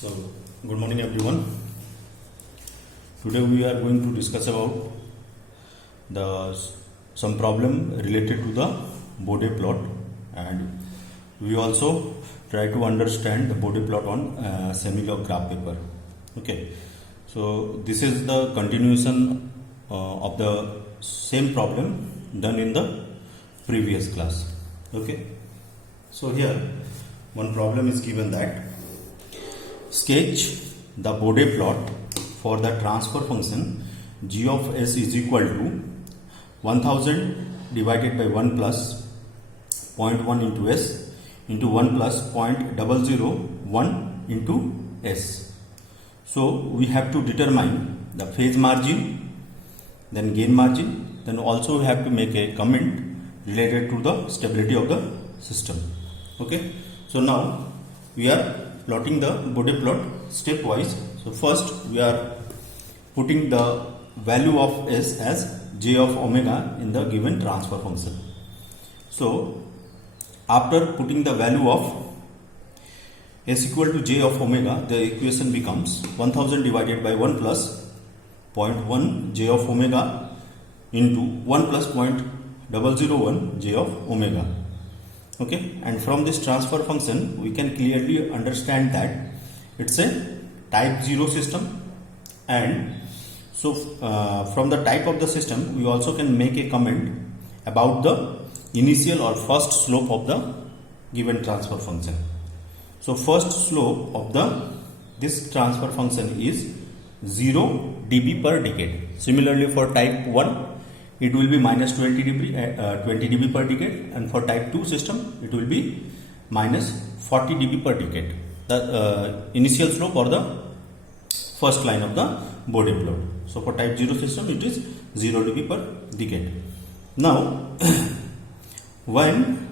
So, good morning everyone. Today we are going to discuss about some problem related to the Bode plot, and we also try to understand the Bode plot on semi-log graph paper. Okay, so this is the continuation of the same problem done in the previous class. Okay, so here one problem is given that sketch the Bode plot for the transfer function g of s is equal to 1000 divided by 1 plus 0.1 into s into 1 plus 0.001 into s. So we have to determine the phase margin, then gain margin, then also we have to make a comment related to the stability of the system. Okay, so now we are plotting the Bode plot stepwise. So first we are putting the value of s as j of omega in the given transfer function. So after putting the value of s equal to j of omega, the equation becomes 1000 divided by 1 plus 0.1 j of omega into 1 plus 0.001 j of omega. Okay, and from this transfer function we can clearly understand that it's a type 0 system, and so from the type of the system we also can make a comment about the initial or first slope of the given transfer function. So first slope of this transfer function is 0 dB per decade. Similarly for type 1 it will be minus 20 dB per decade, and for type 2 system it will be minus 40 dB per decade. The initial slope or the first line of the Bode plot. So for type 0 system it is 0 dB per decade. Now when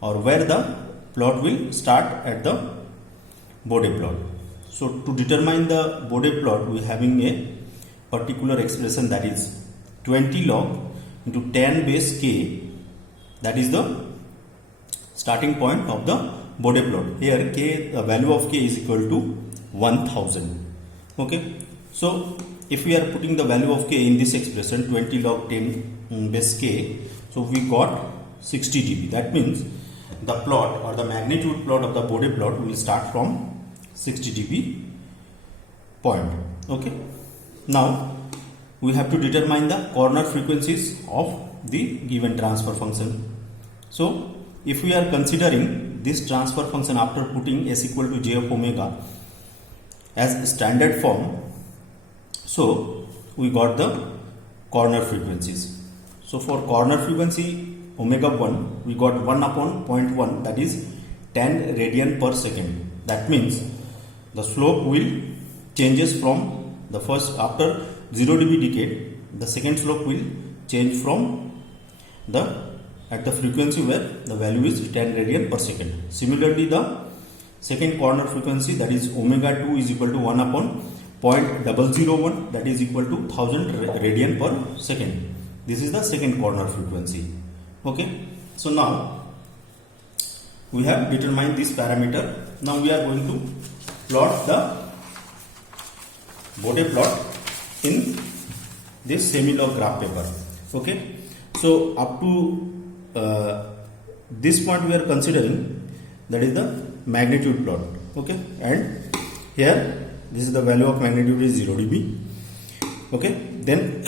or where the plot will start at the Bode plot. So to determine the Bode plot we are having a particular expression, that is 20 log into 10 base k, that is the starting point of the Bode plot. Here k, the value of k is equal to 1000. Okay, so if we are putting the value of k in this expression 20 log 10 base k, so we got 60 dB. That means the plot or the magnitude plot of the Bode plot will start from 60 dB point. Okay, now we have to determine the corner frequencies of the given transfer function. So if we are considering this transfer function after putting s equal to j of omega as standard form, so we got the corner frequencies. So for corner frequency omega 1 we got 1 upon 0.1, that is 10 radian per second. That means the slope will changes from the first, after 0 dB decade the second slope will change from at the frequency where the value is 10 radian per second. Similarly the second corner frequency, that is omega 2 is equal to 1 upon 0.001, that is equal to 1000 radian per second. This is the second corner frequency. Okay, so now we have determined this parameter. Now we are going to plot the Bode plot in this semi-log graph paper. Okay, so up to this point we are considering, that is the magnitude plot. Okay, and here this is the value of magnitude is 0 dB. Okay, then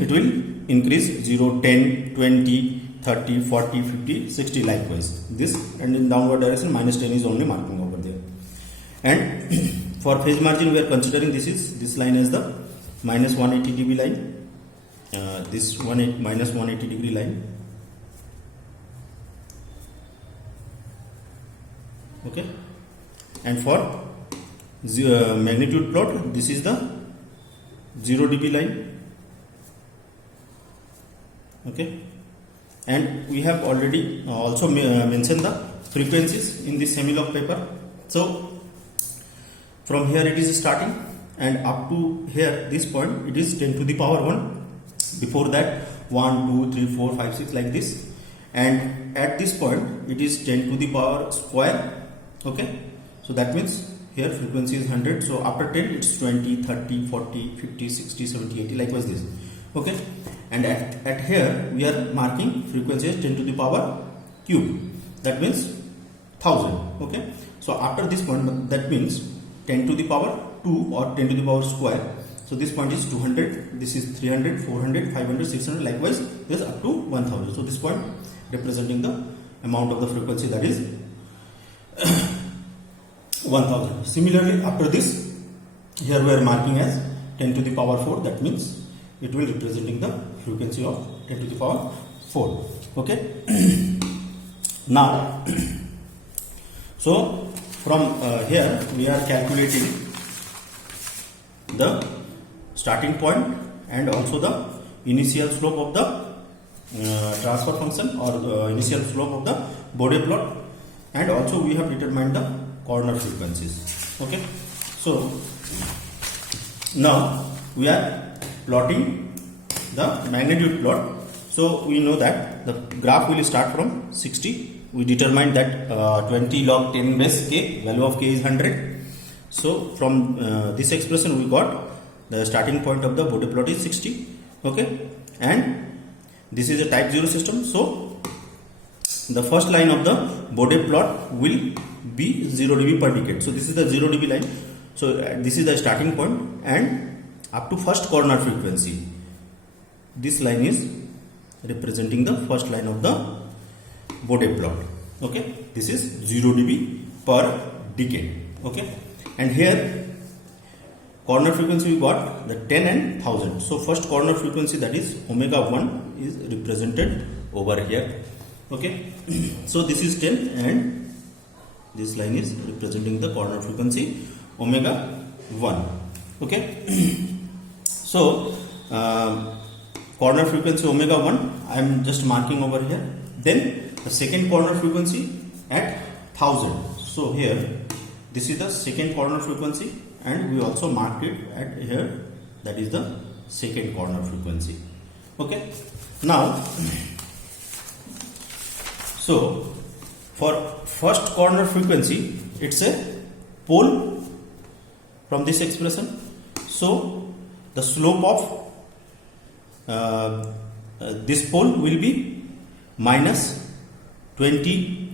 it will increase 0, 10, 20, 30, 40, 50, 60 likewise. This, and in downward direction minus 10 is only marking over there. And for phase margin we are considering this line as the minus 180 dB line, this minus 180 degree line. Okay, and for magnitude plot this is the 0 dB line. Okay, and we have already also mentioned the frequencies in this semi-log paper. So from here it is starting, and up to here this point it is 10 to the power 1. Before that 1, 2, 3, 4, 5, 6 like this, and at this point it is 10 to the power square. Okay, so that means here frequency is 100, so after 10 it's 20, 30, 40, 50, 60, 70, 80, likewise this. Okay, and at here we are marking frequency as 10 to the power cube, that means 1000. Okay, so after this point, that means 10 to the power 2 or 10 to the power square. So this point is 200, this is 300, 400, 500, 600, likewise this up to 1000. So this point representing the amount of the frequency, that is 1000. Similarly, after this, here we are marking as 10 to the power 4, that means it will representing the frequency of 10 to the power 4. Okay. Now, so from here we are calculating the starting point and also the initial slope of the transfer function or the initial slope of the Bode plot, and also we have determined the corner frequencies. Okay, so now we are plotting the magnitude plot. So we know that the graph will start from 60. We determined that 20 log 10 base k, value of k is 100. So from this expression we got the starting point of the Bode plot is 60. Okay, and this is a type 0 system. So the first line of the Bode plot will be 0 dB per decade. So this is the 0 dB line. So this is the starting point, and up to first corner frequency, this line is representing the first line of the Bode plot. Okay, this is 0 dB per decade. Okay, and here corner frequency we got the 10 and 1000. So first corner frequency, that is omega 1, is represented over here. Okay, so this is 10 and this line is representing the corner frequency omega 1. Okay, so corner frequency omega 1 I am just marking over here. Then the second corner frequency at 1000. So here this is the second corner frequency, and we also marked it at here, that is the second corner frequency. Okay, now so for first corner frequency, it's a pole from this expression. So the slope of this pole will be minus 20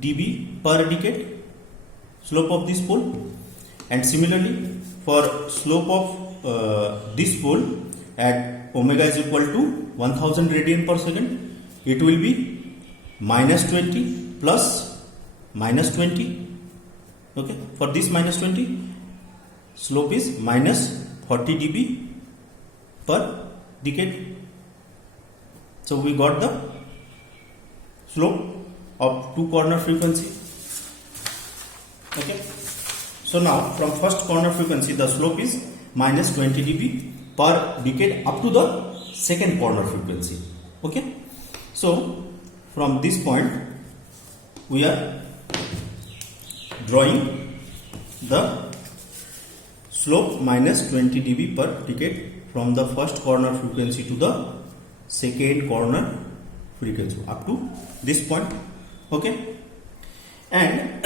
dB per decade, slope of this pole. And similarly, for slope of this pole at omega is equal to 1000 radian per second, it will be minus 20 plus minus 20. Okay, for this minus 20, slope is minus 40 dB per decade. So we got the slope of two corner frequency. Okay, so now from first corner frequency, the slope is minus 20 dB per decade up to the second corner frequency. Okay, so from this point we are drawing the slope minus 20 dB per decade from the first corner frequency to the second corner frequency up to this point. Okay, and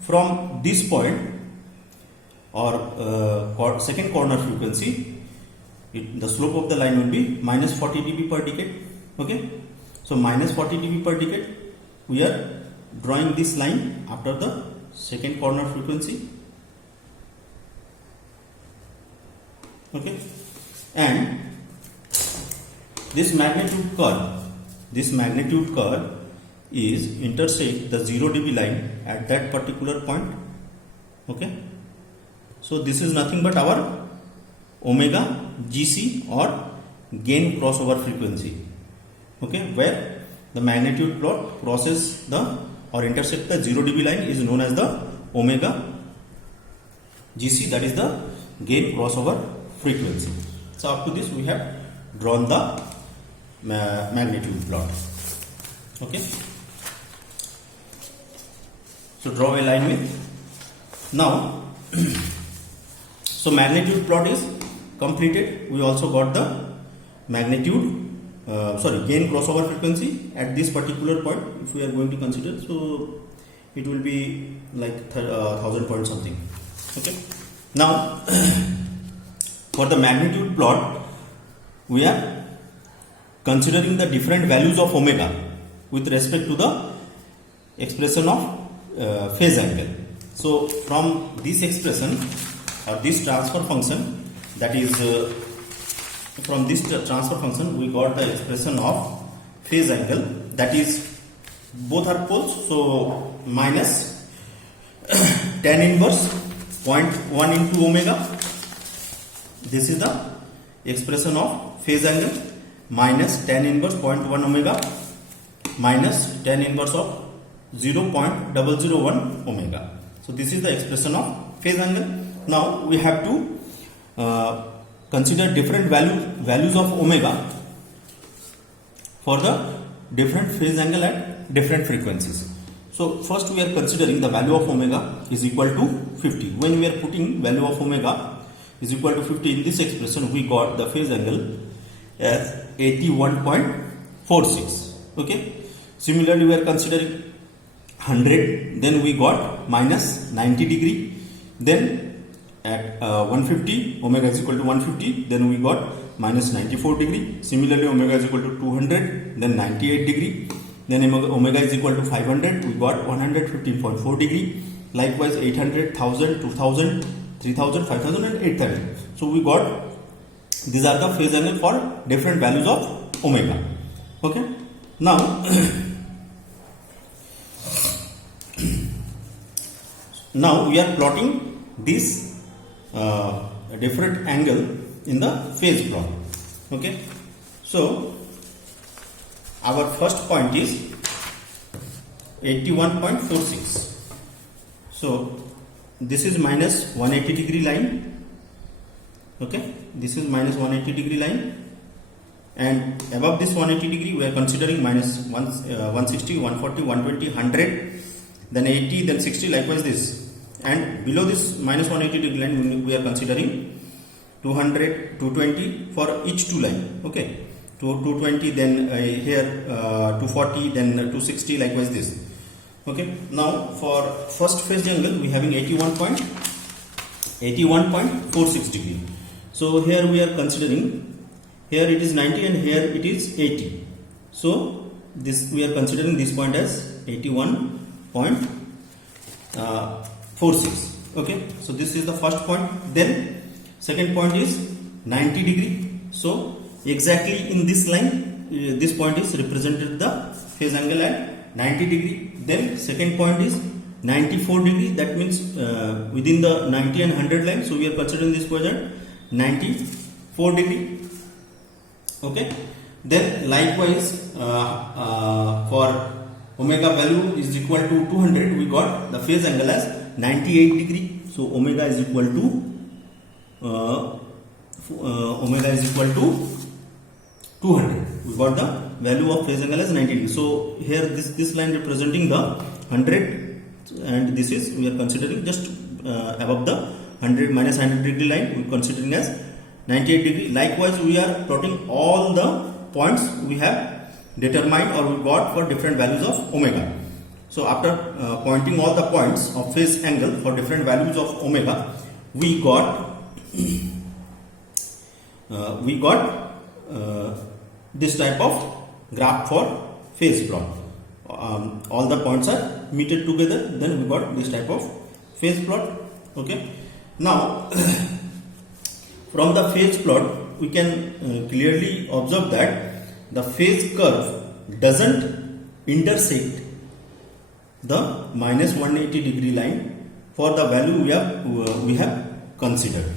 from this point or second corner frequency, the slope of the line will be minus 40 dB per decade. Okay, so minus 40 dB per decade, we are drawing this line after the second corner frequency. Okay, and this magnitude curve is intersect the 0 dB line at that particular point. Okay, so this is nothing but our omega GC or gain crossover frequency. Okay, where the magnitude plot crosses the or intersect the 0 dB line is known as the omega GC, that is the gain crossover frequency. So up to this we have drawn the magnitude plot. Okay, so draw a line with now. So magnitude plot is completed. We also got the magnitude gain crossover frequency at this particular point, if we are going to consider. So it will be like 1000 point something. Okay. Now for the magnitude plot, we are considering the different values of omega with respect to the expression of phase angle. So from this expression or this transfer function, that is from this transfer function we got the expression of phase angle, that is both are poles, so minus tan inverse 0.1 into omega. This is the expression of phase angle, minus tan inverse 0.1 omega minus tan inverse of 0.001 omega. So this is the expression of phase angle. Now we have to consider different values of omega for the different phase angle at different frequencies. So first we are considering the value of omega is equal to 50. When we are putting value of omega is equal to 50 in this expression, we got the phase angle as 81.46. Okay. Similarly, we are considering 100, then we got minus 90 degree. Then at 150, omega is equal to 150, then we got minus 94 degree. Similarly, omega is equal to 200, then 98 degree. Then omega is equal to 500, we got 115.4 degree. Likewise, 800, 1000, 2000, 3000, 5000 and 8000. So we got, these are the phase angle for different values of omega. Okay. Now now we are plotting this different angle in the phase plot. Okay. So our first point is 81.46. So this is minus 180 degree line. Okay, this is minus 180 degree line, and above this 180 degree we are considering minus 160, 140, 120, 100, then 80, then 60, likewise this. And below this minus 180 degree line we are considering 200, 220 for each two line. Okay, 220, then here 240, then 260, likewise this. Okay. Now for first phase angle we having 81.46 degree. So here we are considering, here it is 90 and here it is 80. So this we are considering this point as 81.46. Okay. So this is the first point. Then second point is 90 degree. So exactly in this line, this point is represented the phase angle at 90 degree. Then second point is 94 degree, that means within the 90 and 100 line. So we are considering this point at 94 degree. Okay. Then likewise for omega value is equal to 200, we got the phase angle as 98 degree. So omega is equal to 200. We got the value of phase angle as 90 degree. So here this line representing the 100, and this is we are considering just above the 100 minus 100 degree line, we are considering as 98 degree. Likewise, we are plotting all the points we have determined or we got for different values of omega. So after pointing all the points of phase angle for different values of omega, we got this type of graph for phase plot. All the points are meted together, then we got this type of phase plot. Okay. Now from the phase plot we can clearly observe that the phase curve doesn't intersect the minus 180 degree line for the value we have considered.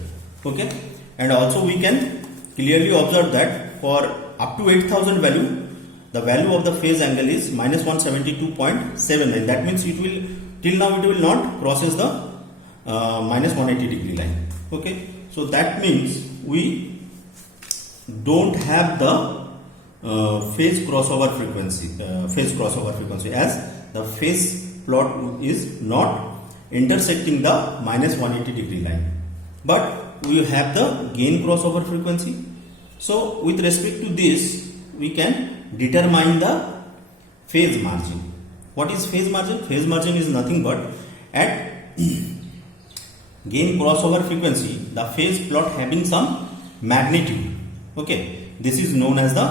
Okay. And also we can clearly observe that for up to 8000 value, the value of the phase angle is minus 172.79. That means it will, till now it will not crosses the minus 180 degree line. Okay. So that means we don't have the phase crossover frequency, as the phase plot is not intersecting the minus 180 degree line, but we have the gain crossover frequency. So with respect to this, we can determine the phase margin. What is phase margin? Phase margin is nothing but at gain crossover frequency, the phase plot having some magnitude. Okay, this is known as the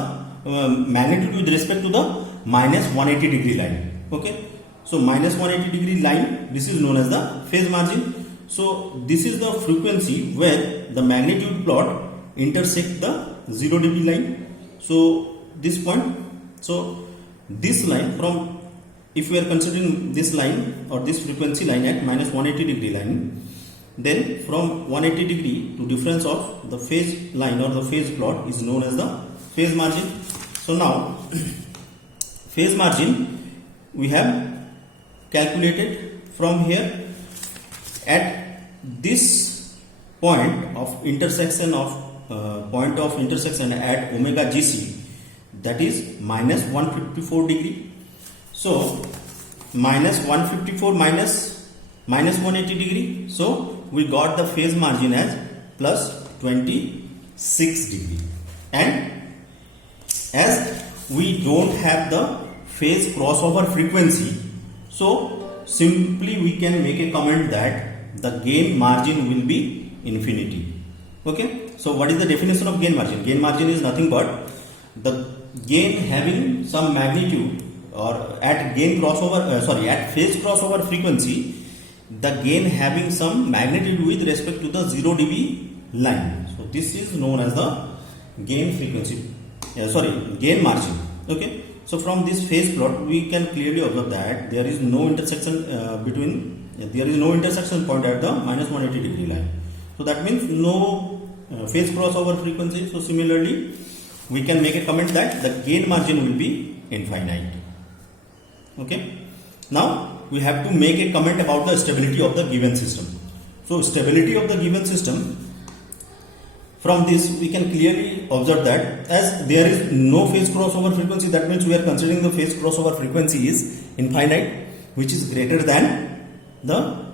magnitude with respect to the minus 180 degree line. Okay, so minus 180 degree line, this is known as the phase margin. So this is the frequency where the magnitude plot intersect the 0 dB line. So this point, so this line from, if we are considering this line or this frequency line at minus 180 degree line, then from 180 degree to difference of the phase line or the phase plot is known as the phase margin. So now phase margin we have calculated from here. At this point of intersection at omega GC, that is minus 154 degree. So minus 154 minus 180 degree. So we got the phase margin as plus 26 degree. And as we don't have the phase crossover frequency, so simply we can make a comment that the gain margin will be infinity. Okay, so what is the definition of gain margin? Gain margin is nothing but the gain having some magnitude, or at gain crossover at phase crossover frequency, the gain having some magnitude with respect to the 0 dB line. So this is known as the gain frequency, gain margin. Okay, so from this phase plot we can clearly observe that there is no intersection point at the minus 180 degree line. So that means no phase crossover frequency. So similarly we can make a comment that the gain margin will be infinite. Okay, now we have to make a comment about the stability of the given system. So stability of the given system, from this we can clearly observe that as there is no phase crossover frequency, that means we are considering the phase crossover frequency is infinite, which is greater than the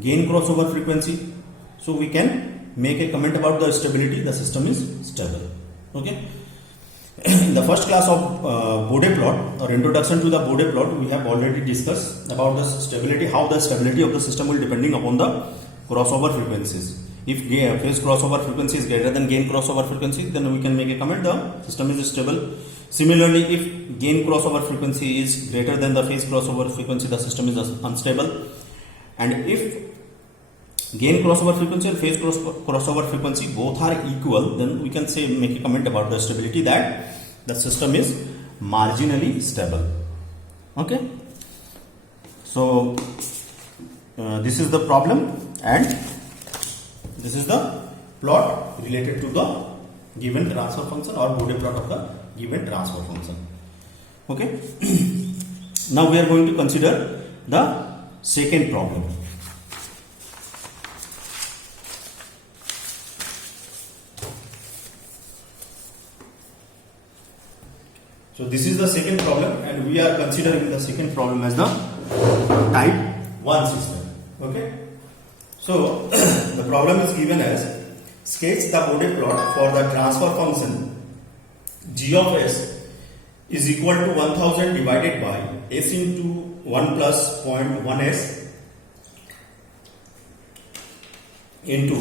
gain crossover frequency. So we can make a comment about the stability, the system is stable. Okay, in the first class of Bode plot or introduction to the Bode plot, we have already discussed about the stability, how the stability of the system will depending upon the crossover frequencies. If phase crossover frequency is greater than gain crossover frequency, then we can make a comment the system is stable. Similarly, if gain crossover frequency is greater than the phase crossover frequency, the system is unstable. And if gain crossover frequency and phase crossover frequency both are equal, then we can say, make a comment about the stability, that the system is marginally stable. Okay, so this is the problem, and this is the plot related to the given transfer function or Bode plot of the given transfer function. Okay, now we are going to consider the second problem. So this is the second problem, and we are considering the second problem as the type 1 system. Okay, so the problem is given as sketch the Bode plot for the transfer function g of s is equal to 1000 divided by s into 1 plus 0.1s into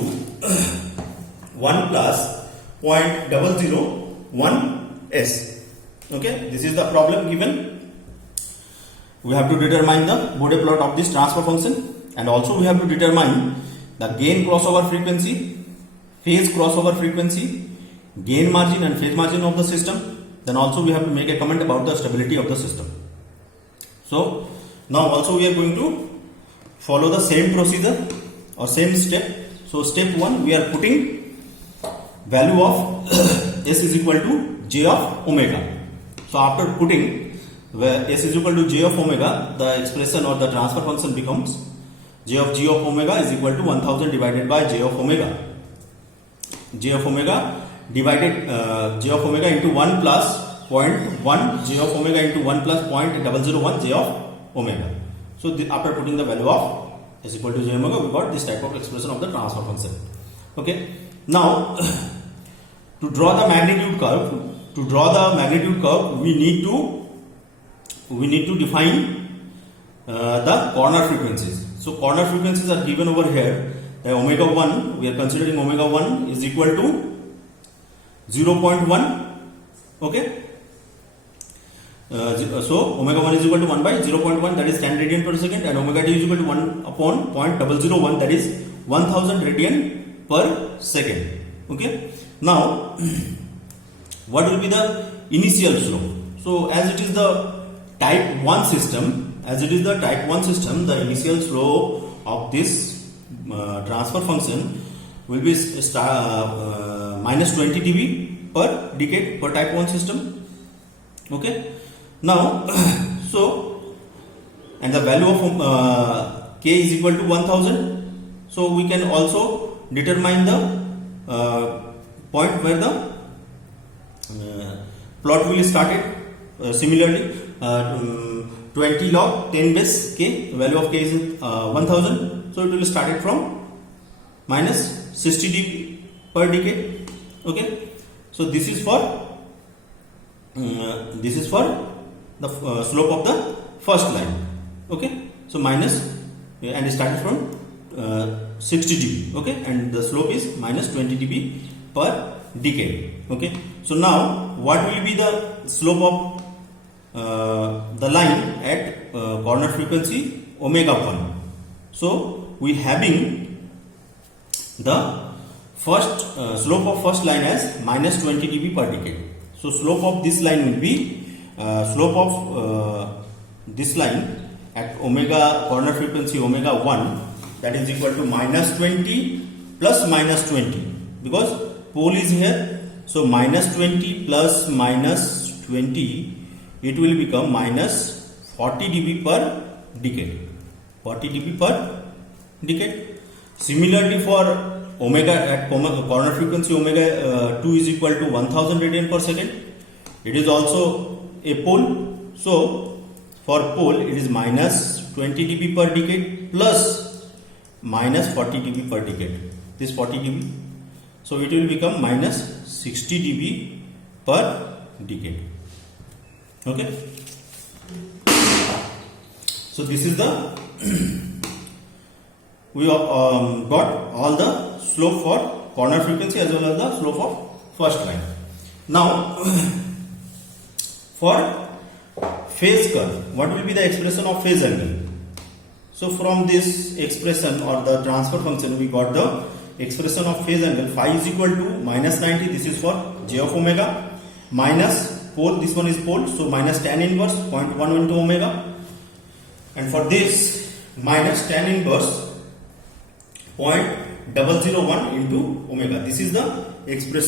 1 plus 0.001s. Okay, this is the problem given. We have to determine the Bode plot of this transfer function, and also we have to determine the gain crossover frequency, phase crossover frequency, gain margin and phase margin of the system. Then also we have to make a comment about the stability of the system. So now also we are going to follow the same procedure or same step. So step 1, we are putting value of s is equal to j of omega. So after putting where s is equal to j of omega, the expression or the transfer function becomes j of omega is equal to 1000 divided by j of omega. J of omega divided j of omega into 1 plus 0.1 j of omega into 1 plus 0.001 j of omega. So after putting the value of s equal to j omega, we got this type of expression of the transfer function. Okay. Now to draw the magnitude curve, we need to define the corner frequencies. So corner frequencies are given over here. The omega 1, we are considering omega 1 is equal to 0.1. Okay. So omega 1 is equal to 1 by 0.1, that is 10 radian per second, and omega t is equal to 1 upon 0.001, that is 1000 radian per second. Okay. Now what will be the initial slope? So as it is the type 1 system, the initial slope of this transfer function will be minus 20 dB per decade per type 1 system. Okay. Now so, and the value of k is equal to 1000. So we can also determine the point where the plot will start it. Similarly, 20 log 10 base k, value of k is 1000. So it will start it from minus 60 dB per decade. Okay. So this is for the slope of the first line. Okay. So minus, and it started from 60 dB. Okay. And the slope is minus 20 dB per decade. Okay. So now what will be the slope of the line at corner frequency omega 1? So we having the first slope of first line as minus 20 dB per decade. So slope of this line will be slope of this line at omega corner frequency omega 1, that is equal to minus 20 plus minus 20, because pole is here. So minus 20 plus minus 20, it will become minus 40 dB per decade. 40 dB per decade. Similarly for omega at corner frequency omega 2 is equal to 1000 radian per second. It is also a pole. So for pole it is minus 20 dB per decade plus minus 40 dB per decade. This 40 dB. So it will become minus 60 dB per decade. Okay. So this is the we got all the slope for corner frequency as well as the slope of first line. Now for phase curve, what will be the expression of phase angle? So from this expression or the transfer function, we got the expression of phase angle. Phi is equal to minus 90, this is for j of omega, minus pole, this one is pole, so minus tan inverse 0.1 into omega, and for this minus tan inverse 0.001 into omega. This is the expression